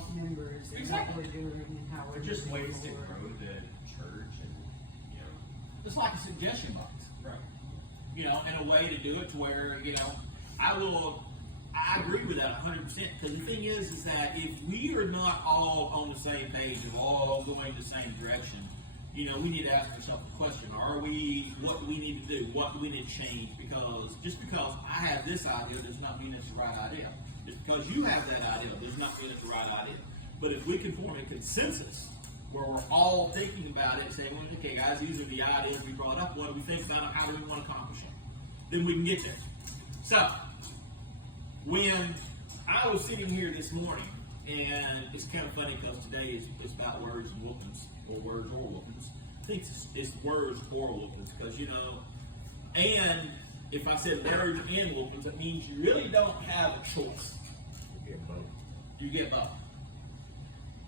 lost members and Exactly. what we're doing and how we're Or just moving ways to forward. grow the church and, It's like a suggestion box. right. And a way to do it to where, I agree with that 100%, because the thing is that if we are not all on the same page and all going the same direction, we need to ask ourselves the question, what do we need to do? What do we need to change? Because just because I have this idea does not mean it's the right idea. Just because you have that idea does not mean it's the right idea. But if we can form a consensus where we're all thinking about it, saying, well, okay, guys, these are the ideas we brought up. What do we think about them? How do we want to accomplish them? Then we can get there. So, when I was sitting here this morning, and it's kind of funny because today is about words and whoopings, or words or whoopings. I think it's words or whoopings, because, and if I said words and whoopings, it means you really don't have a choice. You get both. You get both.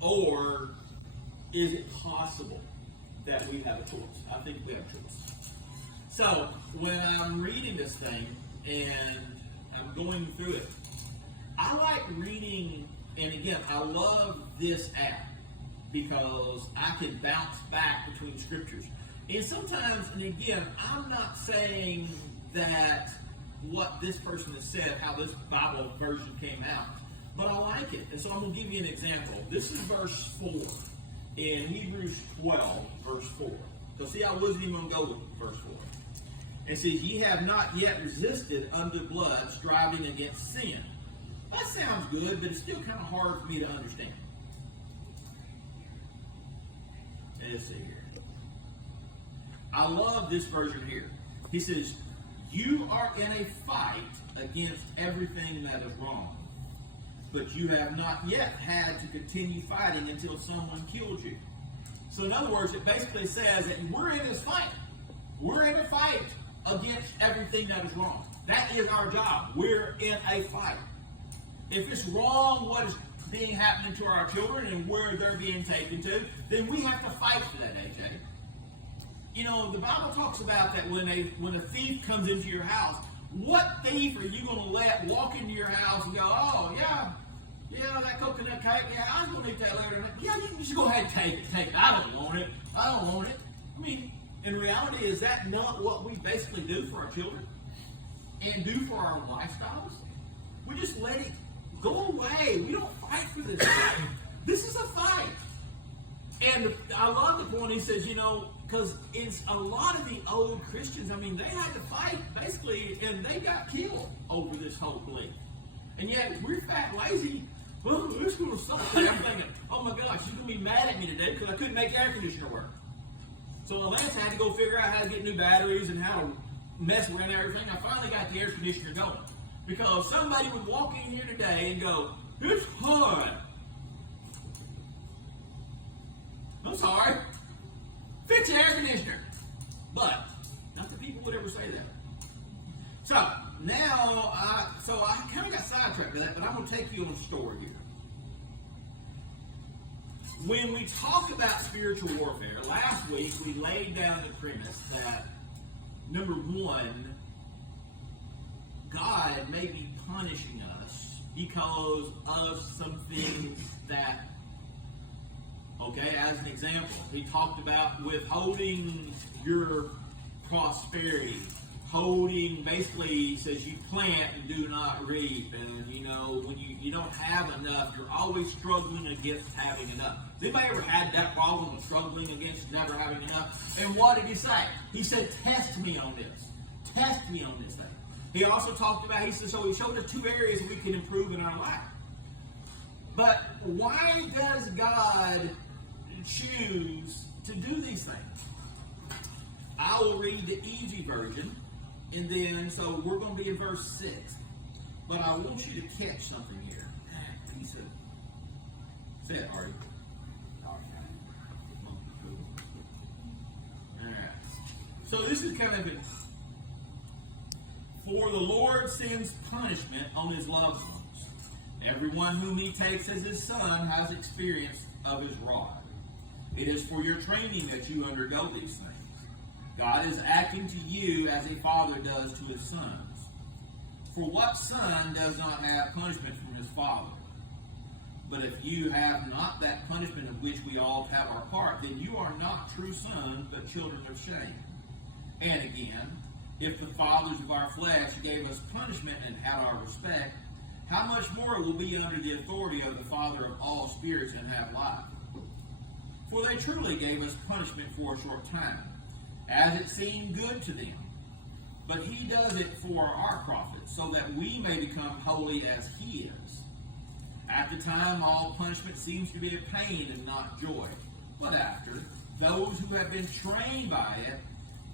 Or is it possible that we have a choice? I think we have a choice. So, when I'm reading this thing and I'm going through it, I like reading, and again, I love this app because I can bounce back between scriptures. And sometimes, and again, I'm not saying that what this person has said, how this Bible version came out, but I like it. And so I'm going to give you an example. This is verse 4 in Hebrews 12, verse 4. So see, I wasn't even going to go with verse 4. It says, ye have not yet resisted unto blood, striving against sin. That sounds good, but it's still kind of hard for me to understand. Let's see here. I love this version here. He says, you are in a fight against everything that is wrong, but you have not yet had to continue fighting until someone killed you. So in other words, it basically says that we're in this fight. We're in a fight against everything that is wrong. That is our job. We're in a fight. If it's wrong what is being happening to our children and where they're being taken to, then we have to fight for that, AJ. The Bible talks about that when a thief comes into your house, what thief are you going to let walk into your house and go, oh, yeah, that coconut cake, yeah, I'm going to eat that later. Yeah, you can just go ahead and take it. I don't want it. I mean, in reality, is that not what we basically do for our children and do for our lifestyles? We just let it go away. We don't fight for this. This is a fight. And I love the point he says, because it's a lot of the old Christians, they had to fight, basically, and they got killed over this whole belief. And yet, we're fat and lazy. Well, it's going to stop. I'm thinking, oh my gosh, she's going to be mad at me today because I couldn't make air conditioner work. So Lance had to go figure out how to get new batteries and how to mess around everything. I finally got the air conditioner going. Because somebody would walk in here today and go, it's hot. I'm sorry. Fix the air conditioner. But not the people would ever say that. So now, I kind of got sidetracked with that, but I'm going to take you on a story here. When we talk about spiritual warfare, last week we laid down the premise that, number one, God may be punishing us because of some things that, as an example, he talked about withholding your prosperity. Basically, he says you plant and do not reap. And, when you don't have enough, you're always struggling against having enough. Has anybody ever had that problem of struggling against never having enough? And what did he say? He said, test me on this. Test me on this thing. He also talked about, he showed us two areas that we can improve in our life. But why does God choose to do these things? I will read the easy version, and then, so we're going to be in verse 6. But I want you to catch something here. He said, say it, Artie. Alright. So this is kind of it. For the Lord sends punishment on his loved ones. Everyone whom he takes as his son has experience of his rod. It is for your training that you undergo these things. God is acting to you as a father does to his sons. For what son does not have punishment from his father? But if you have not that punishment of which we all have our part, then you are not true sons, but children of shame. And again, if the fathers of our flesh gave us punishment and had our respect, how much more will be under the authority of the Father of all spirits and have life? For they truly gave us punishment for a short time, as it seemed good to them. But he does it for our profit, so that we may become holy as he is. At the time, all punishment seems to be a pain and not joy. But after, those who have been trained by it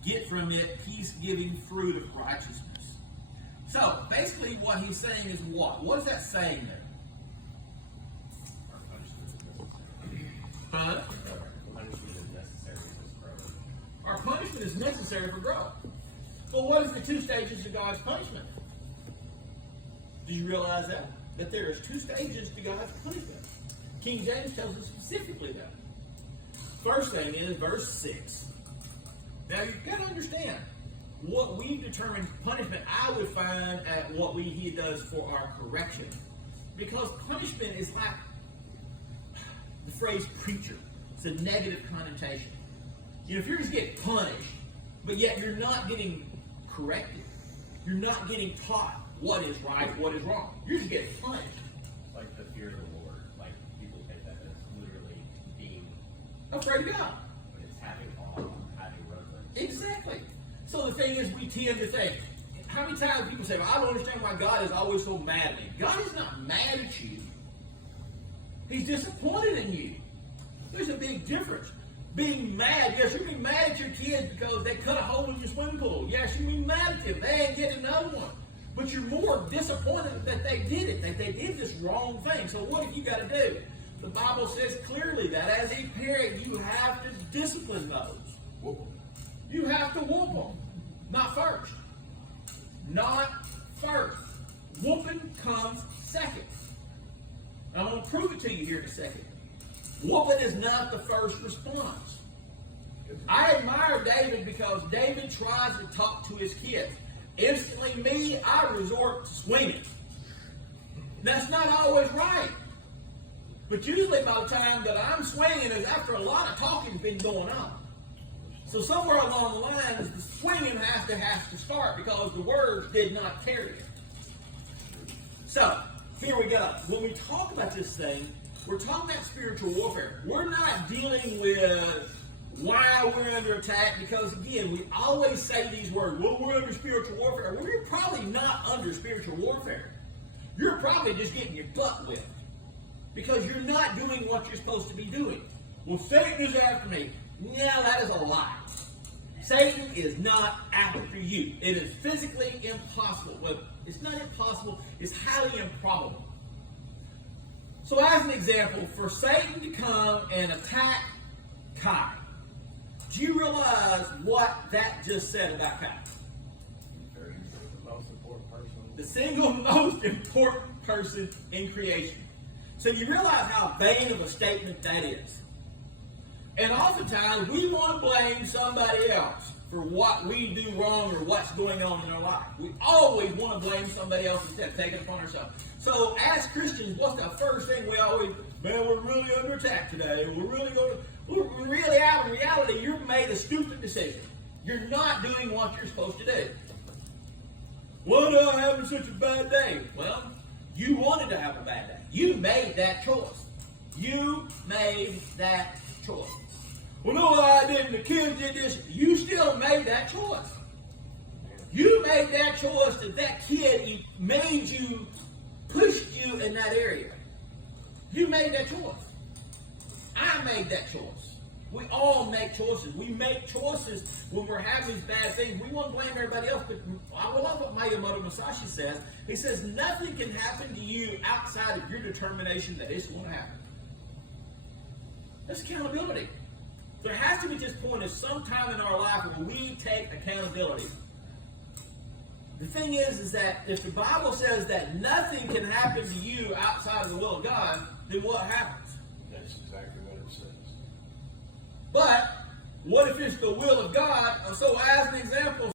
get from it peace-giving fruit of righteousness. So, basically what he's saying is what? What is that saying there? Our punishment is necessary. Huh? Our punishment is necessary for growth. Our punishment is necessary for growth. Well, what is the two stages of God's punishment? Do you realize that? That there is two stages to God's punishment. King James tells us specifically that. First thing is verse 6. Now you've got to understand, what we've determined punishment, I would find at what he does for our correction. Because punishment is like the phrase preacher. It's a negative connotation. You know, if you're just getting punished, but yet you're not getting corrected, you're not getting taught what is right, what is wrong. You're just getting punished. It's like the fear of the Lord. Like, people take that as literally being, Afraid of God. but it's having awe, having reverence. Exactly. So the thing is, we tend to think, how many times people say, well, I don't understand why God is always so mad at me. God is not mad at you. He's disappointed in you. There's a big difference. Being mad, yes, you can be mad at your kids because they cut a hole in your swimming pool. Yes, you can be mad at them. They ain't getting another one. But you're more disappointed that they did it, that they did this wrong thing. So what have you got to do? The Bible says clearly that as a parent, you have to discipline those. You have to whoop them. Not first. Not first. Whooping comes second. And I'm going to prove it to you here in a second. Whooping is not the first response. I admire David because David tries to talk to his kids. Instantly, me, I resort to swinging. That's not always right. But usually by the time that I'm swinging is after a lot of talking's been going on. So somewhere along the lines, the swinging has to start because the words did not carry it. So, here we go. When we talk about this thing, we're talking about spiritual warfare. We're not dealing with why we're under attack because, again, we always say these words, well, we're under spiritual warfare. Well, you're probably not under spiritual warfare. You're probably just getting your butt whipped because you're not doing what you're supposed to be doing. Well, Satan is after me. Yeah, that is a lie. Satan is not after you. It is physically impossible. Well, it's not impossible. It's highly improbable. So as an example, for Satan to come and attack Kai, do you realize what that just said about Kai? The most important person. The single most important person in creation. So you realize how vain of a statement that is. And oftentimes we want to blame somebody else for what we do wrong or what's going on in our life. We always want to blame somebody else instead of taking it upon ourselves. So as Christians, what's the first thing we always, man, we're really under attack today. We're really out. In reality, you've made a stupid decision. You're not doing what you're supposed to do. Why am I having such a bad day? Well, you wanted to have a bad day. You made that choice. You made that choice. Well, no, I didn't. The kids did this. You still made that choice. You made that choice that kid made you, pushed you in that area. You made that choice. I made that choice. We all make choices. We make choices when we're having these bad things. We want to blame everybody else, but I love what Miyamoto Musashi says. He says, nothing can happen to you outside of your determination that it's going to happen. That's accountability. There has to be this point of some time in our life where we take accountability. The thing is that if the Bible says that nothing can happen to you outside of the will of God, then what happens? That's exactly what it says. But what if it's the will of God? So as an example,